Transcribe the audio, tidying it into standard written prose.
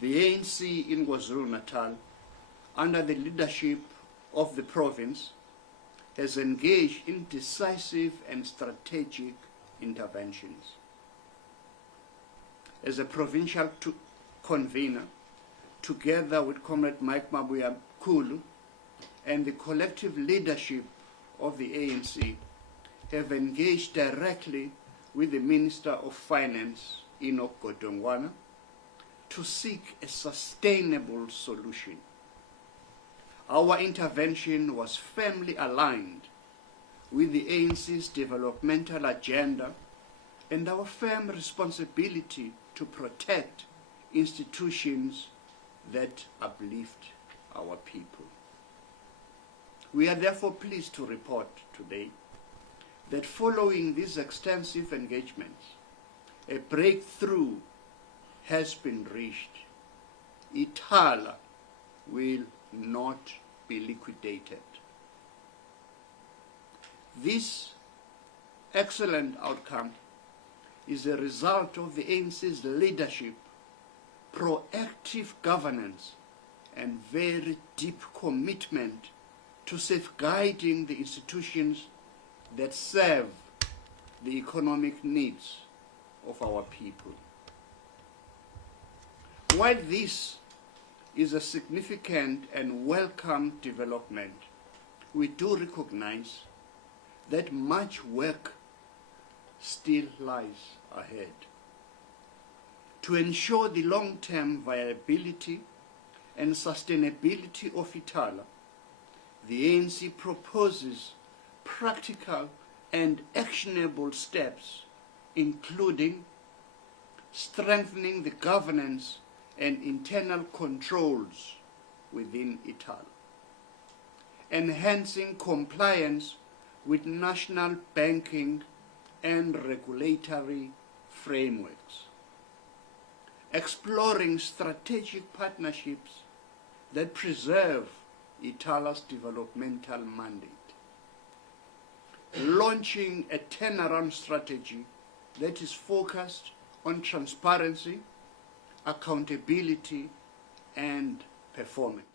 The ANC in KwaZulu-Natal, under the leadership of the province, has engaged in decisive and strategic interventions. As a provincial convener, together with Comrade Mike Mabuya Kulu and the collective leadership of the ANC, have engaged directly with the Minister of Finance, Enoch Godongwana, to seek a sustainable solution. Our intervention was firmly aligned with the ANC's developmental agenda and our firm responsibility to protect institutions that uplift our people. We are therefore pleased to report today that following these extensive engagements, a breakthrough has been reached. Ithala will not be liquidated. This excellent outcome is a result of the ANC's leadership, proactive governance, and very deep commitment to safeguarding the institutions that serve the economic needs of our people. While this is a significant and welcome development, we do recognize that much work still lies ahead. To ensure the long-term viability and sustainability of Ithala, the ANC proposes practical and actionable steps, including strengthening the governance and internal controls within Ithala, enhancing compliance with national banking and regulatory frameworks, exploring strategic partnerships that preserve Ithala's developmental mandate, launching a turnaround strategy that is focused on transparency, accountability, and performance.